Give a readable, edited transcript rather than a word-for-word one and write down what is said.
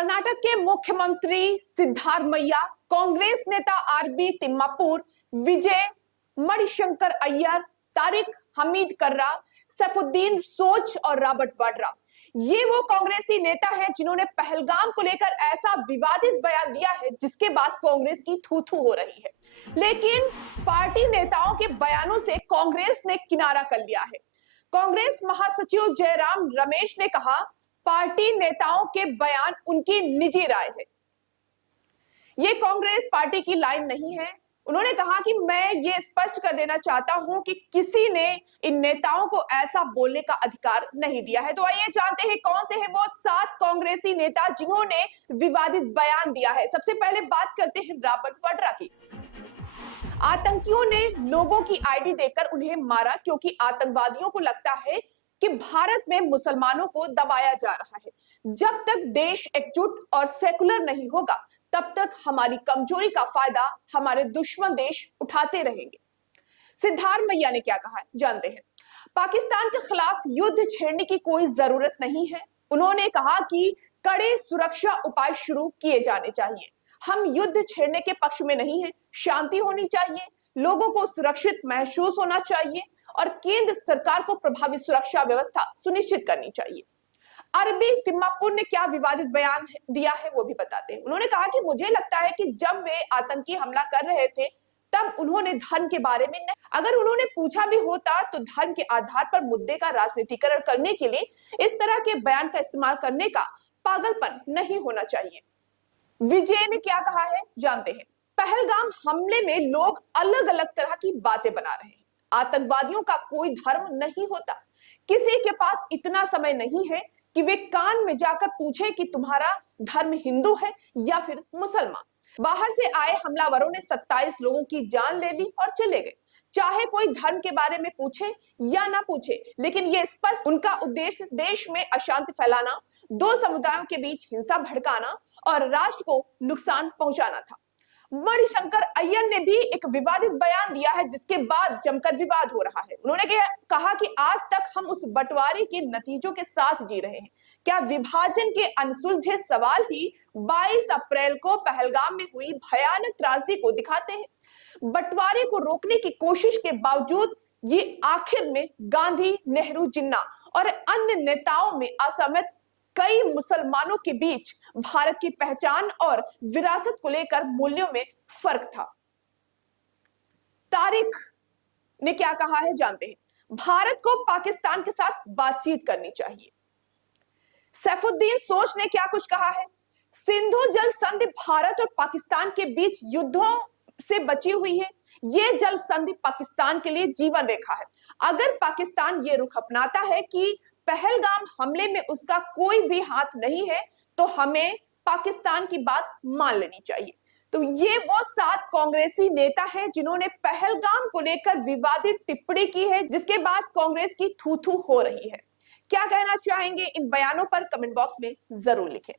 कर्नाटक के मुख्यमंत्री सिद्धारमैया, कांग्रेस नेता आरबी तिम्मापुर, विजय मणिशंकर अय्यर, तारिक हमीद कर्रा, सैफुद्दीन सोच और रॉबर्ट वाड्रा, ये वो कांग्रेसी नेता हैं जिन्होंने पहलगाम को लेकर ऐसा विवादित बयान दिया है जिसके बाद कांग्रेस की थू थू हो रही है। लेकिन पार्टी नेताओं के बयानों से कांग्रेस ने किनारा कर लिया है। कांग्रेस महासचिव जयराम रमेश ने कहा, पार्टी नेताओं के बयान उनकी निजी राय है, ये कांग्रेस पार्टी की लाइन नहीं है। उन्होंने कहा कि मैं ये स्पष्ट कर देना चाहता हूं कि किसी ने इन नेताओं को ऐसा बोलने का अधिकार नहीं दिया है। तो आइए जानते हैं कौन से हैं वो 7 कांग्रेसी नेता जिन्होंने विवादित बयान दिया है। सबसे पहले बात करते हैं रॉबर्ट वाड्रा की। आतंकियों ने लोगों की आईडी देकर उन्हें मारा क्योंकि आतंकवादियों को लगता है कि भारत में मुसलमानों को दबाया जा रहा है। जब तक देश एकजुट और सेकुलर नहीं होगा तब तक हमारी कमजोरी का फायदा हमारे दुश्मन देश उठाते रहेंगे। सिद्धारमैया ने क्या कहा है जानते हैं। पाकिस्तान के खिलाफ युद्ध छेड़ने की कोई जरूरत नहीं है। उन्होंने कहा कि कड़े सुरक्षा उपाय शुरू किए जाने चाहिए। हम युद्ध छेड़ने के पक्ष में नहीं है, शांति होनी चाहिए, लोगों को सुरक्षित महसूस होना चाहिए और केंद्र सरकार को प्रभावी सुरक्षा व्यवस्था सुनिश्चित करनी चाहिए। अरबी तिम्मापुर ने क्या विवादित बयान दिया है वो भी बताते हैं। उन्होंने कहा कि मुझे लगता है कि जब वे आतंकी हमला कर रहे थे तब उन्होंने धर्म के बारे में नहीं, अगर उन्होंने पूछा भी होता तो धर्म के आधार पर मुद्दे का राजनीतिकरण करने के लिए इस तरह के बयान का इस्तेमाल करने का पागलपन नहीं होना चाहिए। विजय ने क्या कहा है जानते हैं। पहलगाम हमले में लोग अलग अलग तरह की बातें बना रहे हैं। आतंकवादियों का कोई धर्म नहीं होता। किसी के पास इतना समय नहीं है कि वे कान में जाकर पूछे कि तुम्हारा धर्म हिंदू है या फिर मुसलमान। बाहर से आए हमलावरों ने 27 लोगों की जान ले ली और चले गए। चाहे कोई धर्म के बारे में पूछे या ना पूछे, लेकिन यह स्पष्ट उनका उद्देश्य देश में अशांति फैलाना, दो समुदायों के बीच हिंसा भड़काना और राष्ट्र को नुकसान पहुंचाना था। मणिशंकर अय्यर ने भी एक विवादित बयान दिया है जिसके बाद जमकर विवाद हो रहा है। उन्होंने कहा कि आज तक हम उस बंटवारे के नतीजों के साथ जी रहे हैं। क्या विभाजन के अनसुलझे सवाल ही 22 अप्रैल को पहलगाम में हुई भयानक त्रासदी को दिखाते हैं? बंटवारे को रोकने की कोशिश के बावजूद ये आखिर में गांधी, नेहरू, जिन्ना और अन्य नेताओं में असहमत कई मुसलमानों के बीच भारत की पहचान और विरासत को लेकर मूल्यों में फर्क था। तारिक ने क्या कहा है जानते हैं। भारत को पाकिस्तान के साथ बातचीत करनी चाहिए। सैफुद्दीन सोच ने क्या कुछ कहा है। सिंधु जल संधि भारत और पाकिस्तान के बीच युद्धों से बची हुई है। यह जल संधि पाकिस्तान के लिए जीवन रेखा है। अगर पाकिस्तान ये रुख अपनाता है कि पहलगाम हमले में उसका कोई भी हाथ नहीं है तो हमें पाकिस्तान की बात मान लेनी चाहिए। तो ये वो 7 कांग्रेसी नेता हैं जिन्होंने पहलगाम को लेकर विवादित टिप्पणी की है जिसके बाद कांग्रेस की थू थू हो रही है। क्या कहना चाहेंगे इन बयानों पर कमेंट बॉक्स में जरूर लिखें।